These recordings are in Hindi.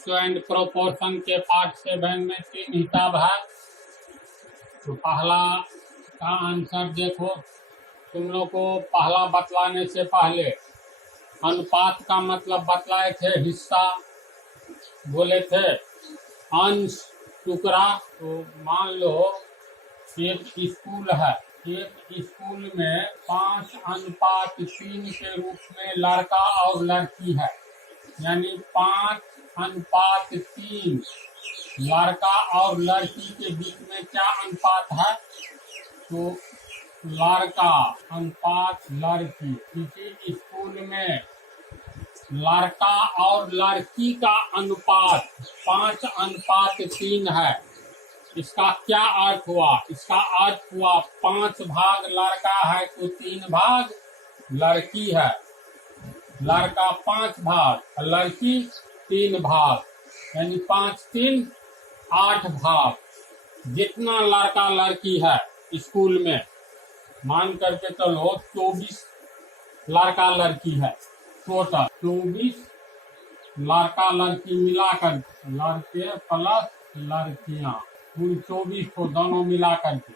रेशियो एंड प्रोपोर्शन के पार्ट 7 में 3 हिसाब है। तो पहला का आंसर देखो। तुम लोग को पहला बतलाने से पहले अनुपात का मतलब बतलाए थे, हिस्सा बोले थे, अंश, टुकड़ा। तो मान लो एक स्कूल है, एक स्कूल में 5:3 के रूप में लड़का और लड़की है, यानी 5:3 लड़का और लड़की के बीच में क्या अनुपात है? तो लड़का अनुपात लड़की। किसी स्कूल में लड़का और लड़की का अनुपात 5:3 है। इसका क्या अर्थ हुआ? इसका अर्थ हुआ 5 भाग लड़का है तो 3 भाग लड़की है। लड़का 5 भाग, लड़की 3 भाग, यानी 5×3 8 भाग। जितना लड़का लड़की है स्कूल में, मान करके चलो 24 लड़का लड़की है, टोटल 24 लड़का लड़की मिलाकर, लड़के प्लस लड़कियां, कुल 24 को दोनों मिलाकर के।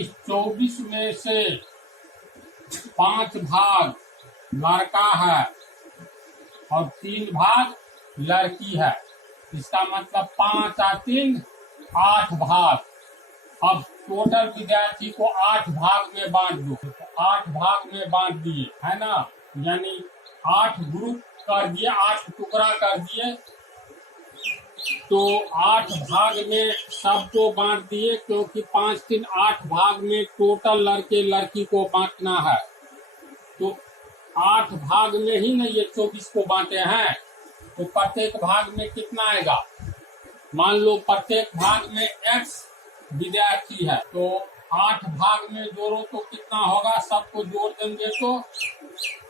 इस 24 में से 5 भाग लड़का है और 3 भाग लड़की है। इसका मतलब 5 और 3 8 भाग। अब टोटल विद्यार्थी को 8 भाग में बांट दो। तो 8 भाग में बांट दिए, है ना, यानी 8 ग्रुप कर दिए, 8 टुकड़ा कर दिए। तो 8 भाग में सबको बांट दिए, क्योंकि 5×3 8 भाग में टोटल लड़के लड़की को बांटना है। तो 8 भाग में ही ना ये 24 को बांटे हैं। तो प्रत्येक भाग में कितना आएगा? मान लो प्रत्येक भाग में x विद्यार्थी है, तो 8 भाग में जोड़ो तो कितना होगा? सबको जोड़ देंगे तो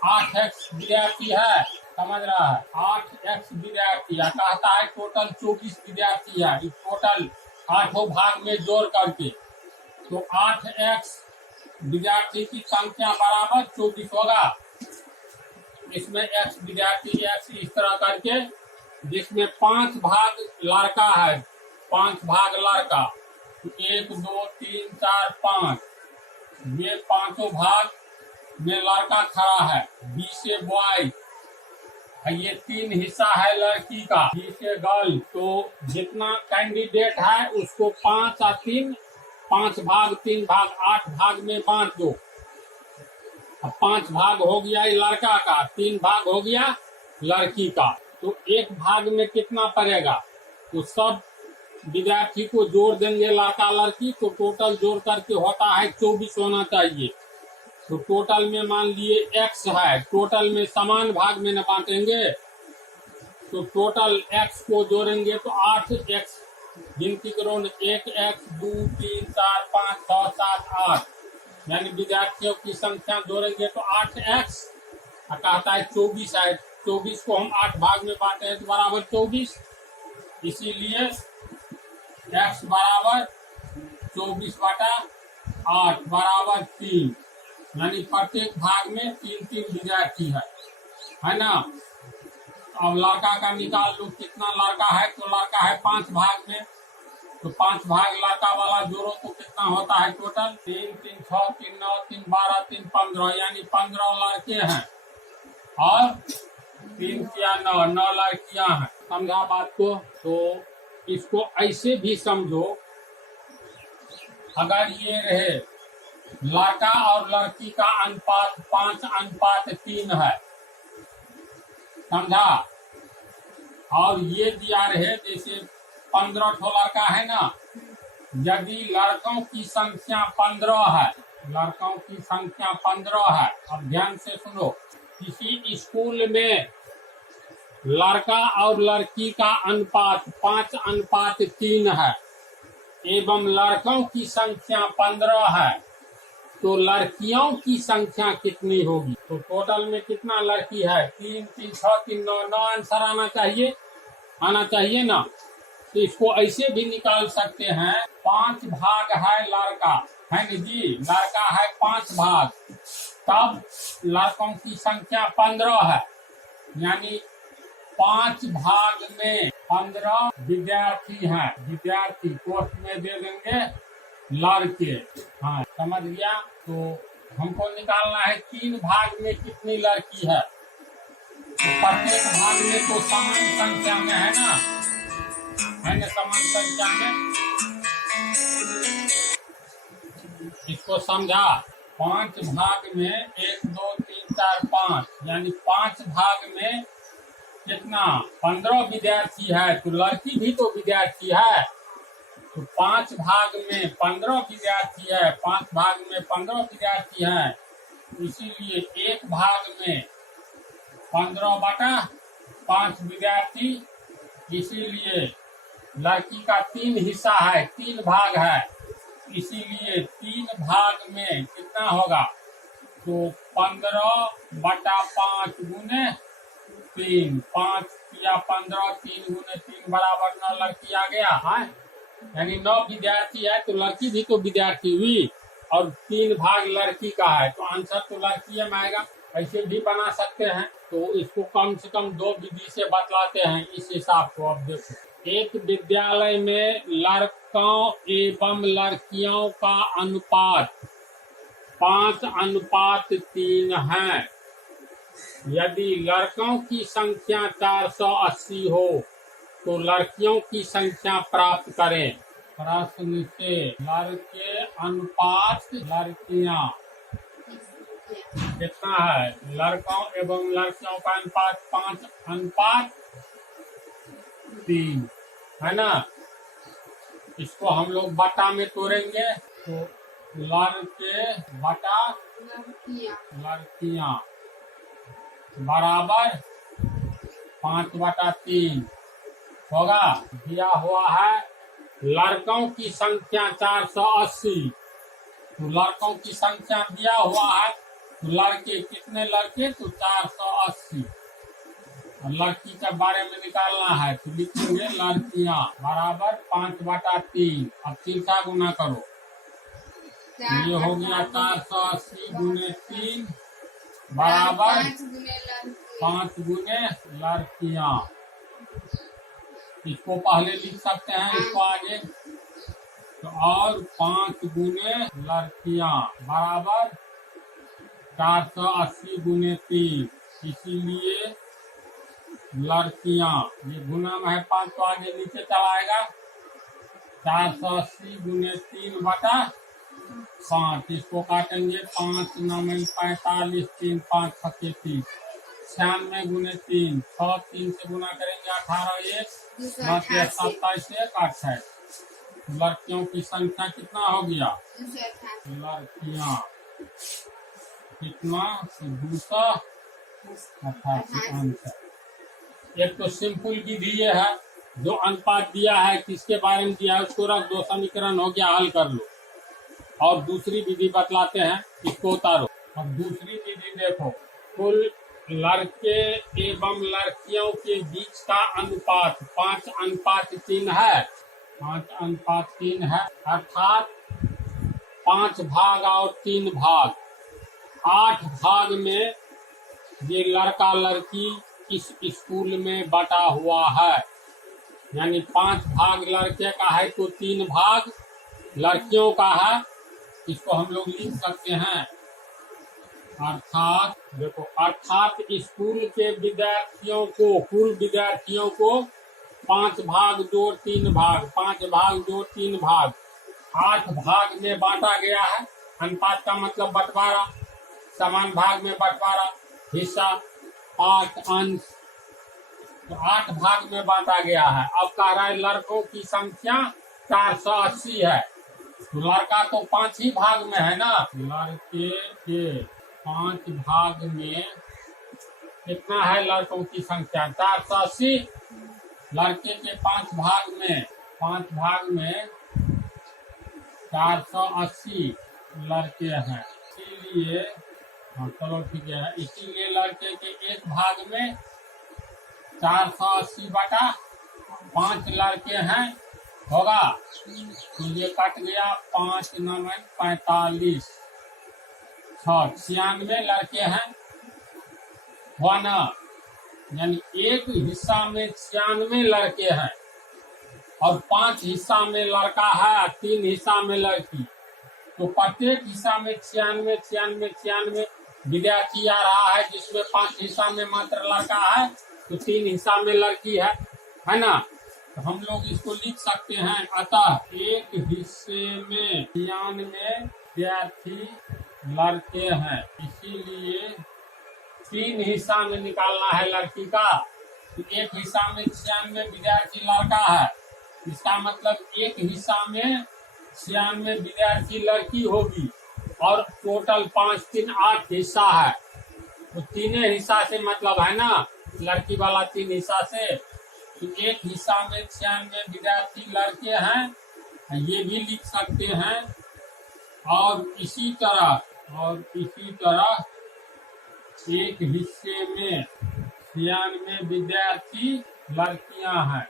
8x विद्यार्थी है, समझ रहा है? 8x विद्यार्थी है, कहता है टोटल 24 विद्यार्थी है। इस टोटल 8 भाग में जोड़ करके तो 8x विद्यार्थी की संख्या बराबर 24 होगा। इसमें x विद्यार्थी x इस तरह करके, जिसमें 5 भाग लड़का है, 5 भाग लड़का, 1 2 3 4 5, ये 5 भाग में लड़का खड़ा है। B से बॉय, ये 3 हिस्सा है लड़की का, B से गर्ल। तो जितना कैंडिडेट है उसको 5 और 3, 5 भाग 3 भाग 8 भाग में बांट दो। अब 5 भाग हो गया लड़का का, 3 भाग हो गया लड़की का। तो एक भाग में कितना पड़ेगा? तो सब विद्यार्थी को जोड़ देंगे लड़का लड़की, तो टोटल जोड़ करके होता है 24 होना चाहिए। तो टोटल में मान लिए x है, टोटल में समान भाग में न बांटेंगे, तो टोटल x को जोड़ेंगे तो 8x, गिनती करो न, 1x 2 3 4 5 6 7 8, यानी विद्यार्थियों की संख्या जोड़ेंगे तो 8x, कहता है 24 है। 24 को हम 8 भाग में बांटे हैं तो बराबर 24, इसीलिए x बराबर 24/8 बराबर 3, यानी प्रत्येक भाग में 3 विद्यार्थी है ना। अब लड़का का निकाल लो, कितना लड़का है? तो लड़का है 5 भाग में, तो 5 भाग लड़का वाला जोड़ो तो कितना होता है टोटल? 3 3 6 3 9 3 12 3 15, यानी 15 लड़के हैं और 3 या 9 लड़कियां हैं। समझा बात को? तो इसको ऐसे भी समझो, अगर ये रहे लड़का और लड़की का अनुपात 5:3 है, समझा, और ये दिया रहे जैसे 15 ठो लड़का है ना, यदि लड़कों की संख्या 15 है, लड़कों की संख्या 15 है। अब ध्यान से सुनो, किसी स्कूल में लड़का और लड़की का अनुपात 5:3 है एवं लड़कों की संख्या 15 है, तो लड़कियों की संख्या कितनी होगी? तो टोटल में कितना लड़की है? 3 3 6 3 9, 9 आंसर आना चाहिए ना। तो इसको ऐसे भी निकाल सकते हैं, 5 भाग है लड़का, है ना जी, लड़का है 5 भाग, तब लड़कों की संख्या 15 है, यानी 5 भाग में 15 विद्यार्थी हैं। विद्यार्थी पोस्ट में दे देंगे लड़के। हाँ, समझ गया। तो हमको निकालना है 3 भाग में कितनी लड़की है। तो प्रत्येक भाग में तो समान संख्या में है ना, समान संख्या में। इसको समझा। 5 भाग में 1 2 3 4 5 यानी 5 भाग में कितना 15 विद्यार्थी है, तो लड़की भी तो विद्यार्थी है। तो 5 भाग में 15 विद्यार्थी है, 5 भाग में 15 विद्यार्थी है, इसीलिए एक भाग में 15/5 विद्यार्थी। इसीलिए लड़की का 3 हिस्सा है, 3 भाग है, इसीलिए 3 भाग में कितना होगा, तो 15/5 गुने 3, 5 या 15, 3 गुने 3 बराबर 9 लड़की आ गया है। यानी 9 विद्यार्थी है, तो लड़की भी तो विद्यार्थी हुई, और 3 भाग लड़की का है, तो आंसर तो लड़की में आएगा। ऐसे भी बना सकते हैं। तो इसको कम से कम 2 विधि से बतलाते हैं इस हिसाब को। अब देखो, एक विद्यालय में लड़कों एवं लड़कियों का अनुपात 5:3 है। यदि लड़कों की संख्या 480 हो तो लड़कियों की संख्या प्राप्त करें। प्रश्न से लड़के अनुपात लड़कियां कितना है। लड़कों एवं लड़कियों का अनुपात 5:3 है ना। इसको हम लोग बटा में तोड़ेंगे, तो लड़के बटा लड़कियां बराबर 5/3 होगा। दिया हुआ है लड़कों की संख्या 480, तो लड़कों की संख्या दिया हुआ है, तो लड़के कितने लड़के, तो 480। और लड़की के बारे में निकालना है, तो लिखेंगे लड़कियां बराबर 5/3। अब 3 का गुना करो, ये हो गया 480 गुने 3 बराबर 5 गुने लड़कियां। इसको पहले लिख सकते हैं, इसको आगे। तो और 5 गुने लड़कियां बराबर 480 गुने 3, इसीलिए लड़कियां, ये गुना में है 5 तो आगे नीचे चलाएगा। 480 गुने 3/5, इसको काटेंगे 5 9 45, 3 5 6 30, 96 गुने 3, 6 3 से गुना करेंगे 18 1 27 1 28। लड़कियों की संख्या कितना हो गया, लड़कियां कितना 288 आंसर। एक तो सिंपल विधि ये है, जो अनुपात दिया है किसके बारे में दिया है उसको रख दो, समीकरण हो गया, हल कर लो। और दूसरी विधि बतलाते हैं, इसको उतारो। अब दूसरी विधि देखो, कुल लड़के एवं लड़कियों के बीच का अनुपात 5:3 है। 5:3 है, अर्थात 5 भाग और 3 भाग, 8 भाग में ये लड़का लड़की इस स्कूल में बटा हुआ है। यानी 5 भाग लड़के का है, तो 3 भाग लड़कियों का है। इसको हम लोग लिख सकते हैं, अर्थात देखो, अर्थात स्कूल के विद्यार्थियों को, कुल विद्यार्थियों को 5 भाग 2 3 भाग, 5 भाग 2 3 भाग, 8 भाग में बांटा गया है। अनुपात का मतलब बंटवारा, समान भाग में बंटवारा, हिस्सा 8 अंश, तो 8 भाग में बांटा गया है। अब कह रहा है लड़कों की संख्या 480 है, तो लड़का तो 5 ही भाग में है ना। लड़के के 5 भाग में कितना है लड़कों की संख्या 480। लड़के के 5 भाग में 480 लड़के हैं, इसीलिए हाँ चलो ठीक है, इसीलिए लड़के के 1 भाग में 480/5 लड़के हैं होगा। तो ये कट गया, 5 9 45, 6 96 लड़के हैं हुआ ना। यानी एक हिस्सा में 96 लड़के हैं और 5 हिस्सा में लड़का है और 3 हिस्सा में लड़की। तो प्रत्येक हिस्सा में 96 विद्यार्थी आ रहा है, जिसमें 5 हिस्सा में मात्र लड़का है तो 3 हिस्सा में लड़की है ना। तो हम लोग इसको लिख सकते हैं, अतः एक हिस्से में 96 विद्यार्थी लड़के हैं, इसीलिए 3 हिस्सा में निकालना है लड़की का। तो एक हिस्सा में 96 विद्यार्थी लड़का है, इसका मतलब एक हिस्सा में 96 विद्यार्थी लड़की होगी और टोटल 5 3 8 हिस्सा है। तो 3 हिस्सा से मतलब है ना, लड़की वाला 3 हिस्सा से। तो एक हिस्सा में 96 विद्यार्थी लड़के हैं, ये भी लिख सकते हैं। और इसी तरह एक हिस्से में 96 विद्यार्थी लड़कियां हैं,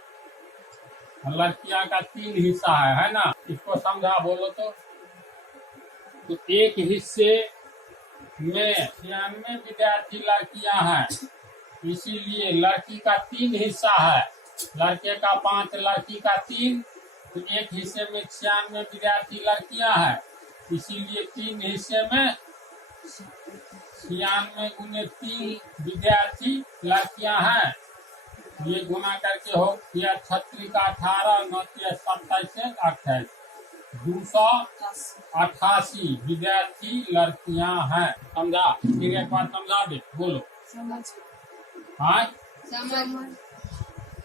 लड़कियां का 3 हिस्सा है ना। इसको समझा बोलो तो एक हिस्से में 96 विद्यार्थी लड़कियां हैं, इसीलिए लड़की का 3 हिस्सा है, लड़के का 5 लड़की का 3। तो एक हिस्से में 96 विद्यार्थी लड़कियां हैं, इसीलिए 3 हिस्से में 96 गुने 3 विद्यार्थी लड़कियां हैं। ये गुना करके हो गया 36 का 18 9 27 से 28 288 विद्यार्थी लड़कियां हैं। समझा? फिर एक बार समझा दे, बोलो। हाँ,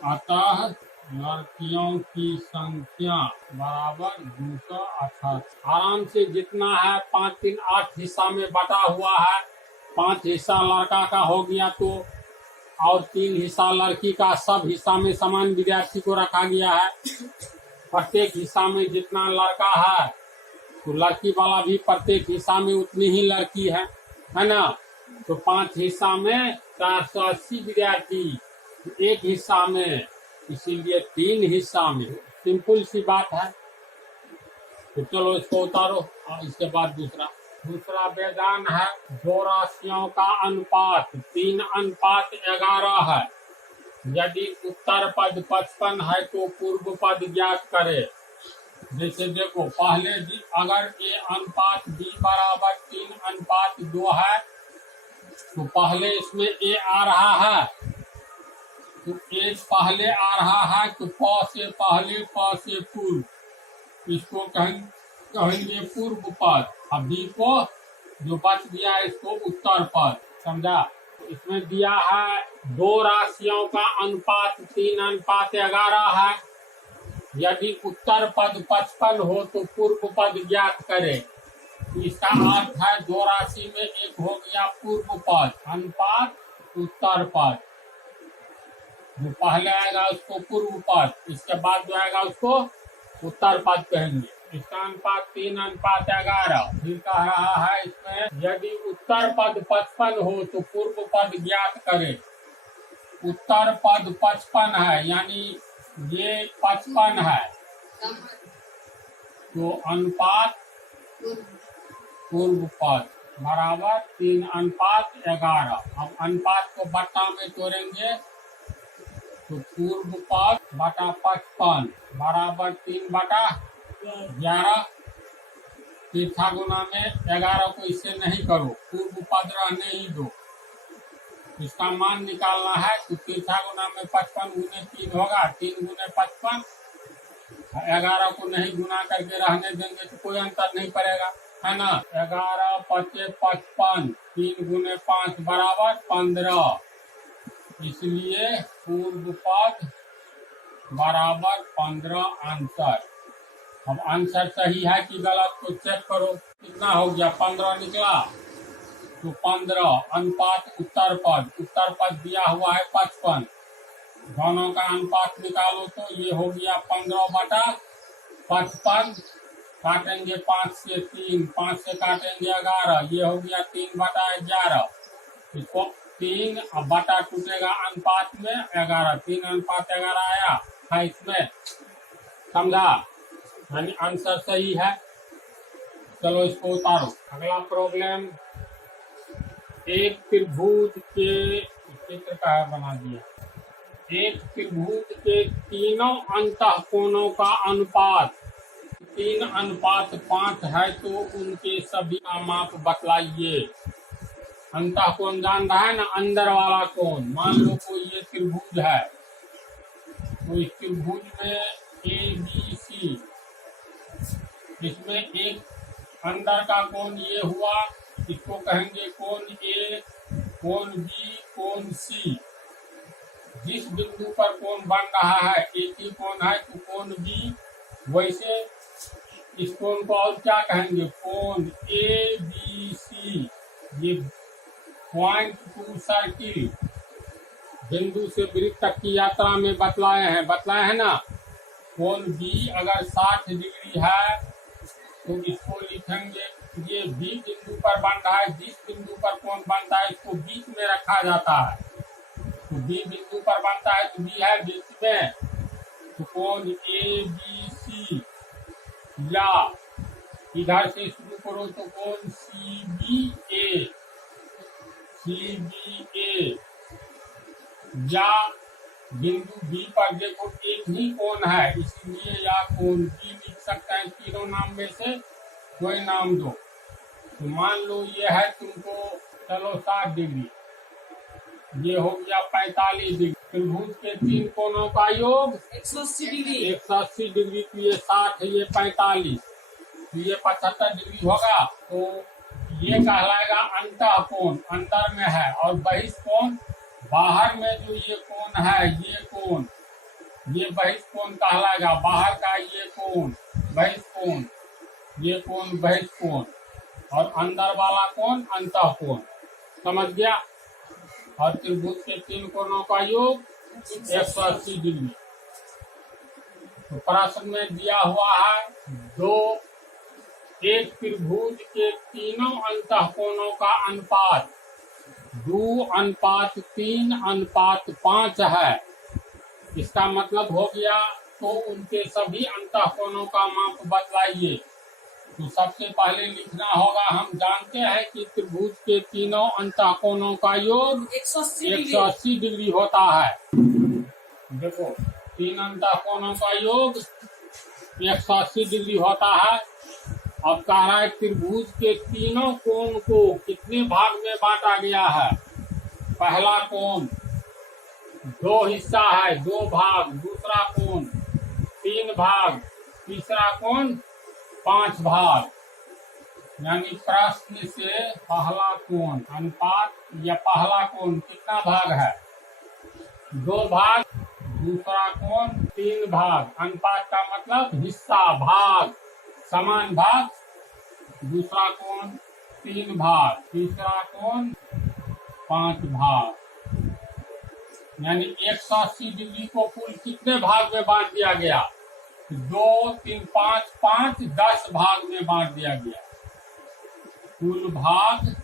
अतः लड़कियों की संख्या बराबर 288। आराम से जितना है 5 3 8 हिस्सा में बटा हुआ है। 5 हिस्सा लड़का का हो गया तो और 3 हिस्सा लड़की का, सब हिस्सा में समान विद्यार्थी को रखा गया है। प्रत्येक हिस्सा में जितना लड़का है तो लड़की वाला भी प्रत्येक हिस्सा में उतनी ही लड़की है ना। तो 5 हिस्सा में 480 विद्यार्थी, एक हिस्सा में, इसीलिए 3 हिस्सा में। सिंपल सी बात है। तो चलो इसको उतारो। और इसके बाद दूसरा वेदान है, 2 राशियों का अनुपात 3:11 है। यदि उत्तर पद 55 है तो पूर्व पद ज्ञात करे। जैसे देखो, पहले अगर ए अनुपात बी बराबर 3:2 है तो पहले इसमें ए आ रहा है, तो ए पहले आ रहा है तो प से पहले प से पूर्व, इसको कहेंगे पूर्व पद। अब बी को जो बच गया इसको उत्तर पद। समझा? तो इसमें दिया है 2 राशियों का अनुपात 3:11 है। यदि उत्तर पद 55 हो तो पूर्व पद ज्ञात करे। तो इसका अर्थ है 2 राशि में एक हो गया पूर्व पद, अनुपात उत्तर पद। जो पहले आएगा उसको पूर्व पद, इसके बाद जो आएगा उसको उत्तर पद कहेंगे। इसका अनुपात 3:11। फिर कह रहा है इसमें, यदि उत्तर पद 55 हो तो पूर्व पद ज्ञात करे। उत्तर पद 55 है, यानी ये 55 है, तो अनुपात पूर्व पद बराबर 3:11। अब अनुपात को बट्टा में तोड़ेंगे तो पूर्व पद बटा 55 बराबर 3/11। तीर्था गुना में 11 को इससे नहीं करो, पूर्व पद रहने ही दो। इसका मान निकालना है तो तीर्था गुना में 55 गुने 3 होगा, 3 गुने 55। 11 को नहीं गुना करके रहने देंगे तो कोई अंतर नहीं पड़ेगा, है ना। 11 × 55, 3 गुने 5 बराबर 15। इसलिए पूर्व पद बराबर 15 आंसर। अब आंसर सही है कि गलत को चेक करो। कितना हो गया? 15 निकला। तो 15 अनुपात उत्तर पद दिया हुआ है 55। दोनों का अनुपात निकालो तो ये हो गया 15/55। काटेंगे 5 से 3, 5 से काटेंगे 11, ये हो गया 3/11। इसको 3 अब बटा टूटेगा अनुपात में 11, 3:11 आया है इसमें। समझा? यानी आंसर सही है। चलो इसको उतारो। अगला प्रॉब्लम, एक त्रिभुज के चित्र का बना दिया। एक त्रिभुज के तीनों अंतःकोणों का अनुपात 3:5 है, तो उनके सभी का माप बतलाइए। अंतःकोण जान रहा है ना, अंदर वाला कोण। मान लो कोई ये त्रिभुज है, तो इस त्रिभुज में ABC, इसमें एक अंदर का कोण ये हुआ, इसको कहेंगे कोण A, कोण B, कोण C। जिस बिंदु पर कोण बन रहा है एक ही कोण है, तो कोण B। वैसे इस कोण को और क्या कहेंगे, कोण ABC। ये पॉइंट टू सर्किल, बिंदु से वृत्त तक की यात्रा में बतलाए हैं ना। कोण B अगर 60 डिग्री है, तो इसको लिखेंगे, ये B बिंदु पर बन रहा है। जिस बिंदु पर कोण बनता है इसको बीच में रखा जाता है, तो B बिंदु पर बनता है तो B है बीच में, तो कोण ABC। या इधर से शुरू करो तो कोण CBA, या बिंदु B पर देखो एक ही कोण है, इसलिए या कोण B लिख सकते हैं। तीनों नाम में से कोई नाम दो। तो मान लो ये है तुमको, चलो 60 डिग्री, ये हो गया 45 डिग्री। त्रिभुज के तीन कोणों का योग 180 डिग्री। 180 डिग्री, तो ये 60, ये 45, तो ये 75 डिग्री होगा। तो ये कहलाएगा अंतःकोण, अंदर में है। और बहिष्कोण, बाहर में जो ये कोण है, ये कोण, ये बहिष्कोण कहलाएगा। बाहर का ये कोण बहिष्कोण, ये कोण बहिष्कोण, और अंदर वाला कोण अंतःकोण। समझ गया। और त्रिभुज के तीन कोणों का योग 180 डिग्री। तो प्रश्न में दिया हुआ है एक त्रिभुज के तीनों अंतःकोणों का अनुपात 2:3:5 है। इसका मतलब हो गया, तो उनके सभी अंतःकोणों का माप बतलाइए। तो सबसे पहले लिखना होगा, हम जानते हैं कि त्रिभुज के तीनों अंतःकोणों का योग 180 डिग्री होता है। देखो, तीन अंतःकोणों का योग 180 डिग्री होता है। अब कह रहा है त्रिभुज के तीनों कोण को कितने भाग में बांटा गया है। पहला कोण 2 हिस्सा है, 2 भाग। दूसरा कोण 3 भाग। तीसरा कोण 5 भाग। यानी प्रश्न से पहला कोण अनुपात या पहला कोण कितना भाग है, 2 भाग। दूसरा कोण 3 भाग। अनुपात का मतलब हिस्सा, भाग, समान भाग। दूसरा कोण 3 भाग। तीसरा कोण 5 भाग। यानी 180 डिग्री को कुल कितने भाग में बांट दिया गया, 2, 3, 5, 5, 10 भाग में बांट दिया गया। कुल भाग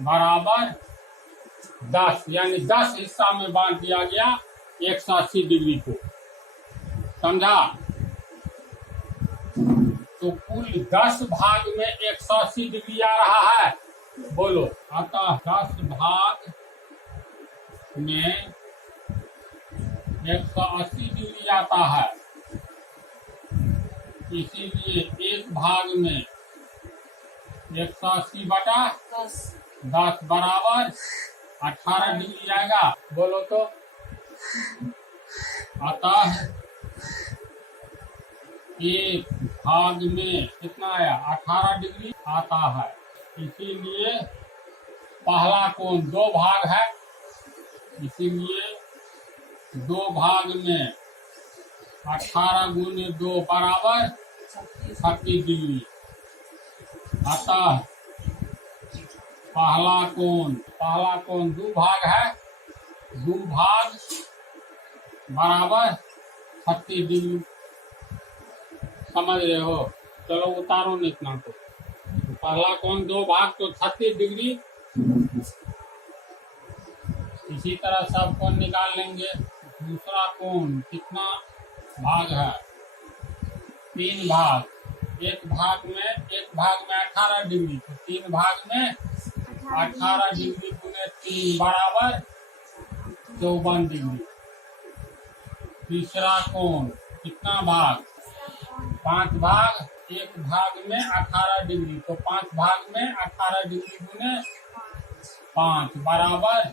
बराबर 10, यानी 10 हिस्सा में बांट दिया गया 180 डिग्री को। समझा। तो कुल 10 भाग में 180 डिग्री आ रहा है। बोलो, अतः 10 भाग में 180 डिग्री आता है। इसीलिए एक भाग में 180 बटा 10 बराबर 18 डिग्री आएगा। बोलो तो, अतः एक भाग में कितना आया, 18 डिग्री आता है। इसीलिए पहला कोण 2 भाग है, इसीलिए 2 भाग में 18 गुने 2 बराबर 36 डिग्री। अतः पहला कोण 2 भाग है, 2 भाग बराबर 36 डिग्री। समझ रहे हो। चलो उतारो निकला को। तो पहला कोण 2 भाग तो 36 डिग्री। इसी तरह सब कोण निकाल लेंगे। दूसरा कोण कितना भाग है, 3 भाग। एक भाग में 18 डिग्री, तो 3 भाग में 18 डिग्री गुने 3 बराबर 54 डिग्री। तीसरा कोण कितना भाग? 5 भाग, एक भाग में 18 डिग्री, तो 5 भाग में 18 डिग्री गुने 5 बराबर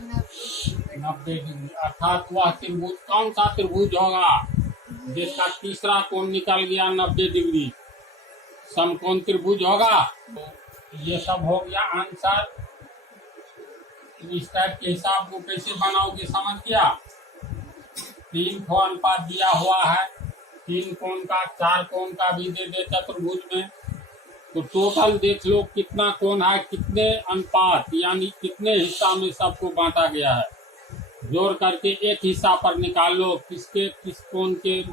90 डिग्री। अर्थात वह त्रिभुज कौन सा त्रिभुज होगा जिसका तीसरा कोण निकल गया 90 डिग्री? समकोण त्रिभुज होगा। तो ये सब हो गया आंसर। इस टाइप के हिसाब को कैसे बनाओगे समझ गया? 3 को अनुपात दिया हुआ है, 3 कोण का, 4 कोण का भी दे दे चतुर्भुज में, तो टोटल देख लो कितना कोण है, कितने अनुपात यानी कितने हिस्सा में सबको बांटा गया है। जोड़ करके एक हिस्सा पर निकाल लो, किस कोण के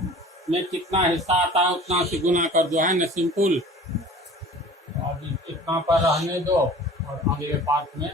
में कितना हिस्सा आता है उतना से गुना कर दो, है ना, सिंपल। अभी इतना पर रहने दो और अगले पार्ट में